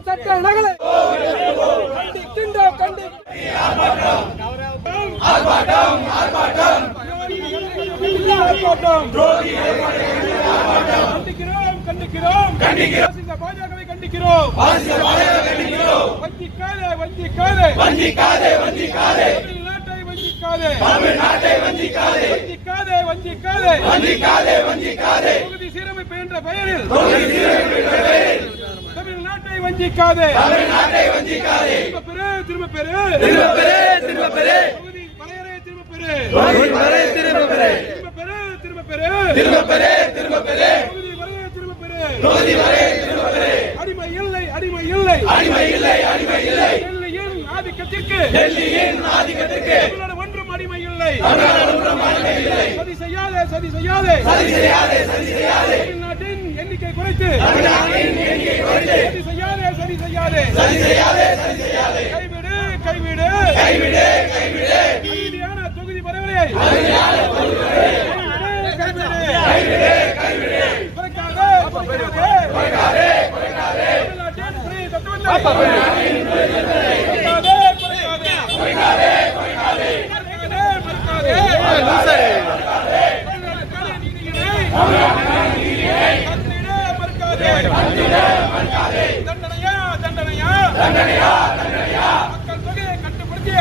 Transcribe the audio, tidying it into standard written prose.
அரசின் சட்ட நகலை கண்டிக்கின்றோம் பாஜகவை கண்டிக்கிறோம். வஞ்சிக்காதே தமிழ்நாட்டை வஞ்சிக்காதே தொகுதி சீரமைப்பு என்ற பெயரில் தமிழ்நாட்டை வஞ்சிக்காதே திரும்ப பெறு தொகுதி வரையறையை திரும்ப பெறு தொகுதி வரையறையை திரும்ப பெறு அடிமை இல்லை டெல்லியின் ஆதிக்கத்திற்கு ஒன்றும் அடிமை இல்லை. சதி செய்யாதே தமிழ்நாட்டின் எண்ணிக்கை குறைத்து சதி செய்யாதே கைவிடு நீதியான தொகுதி பரவலை தண்டனையா மக்கள் தொகையை கட்டுப்படுத்திய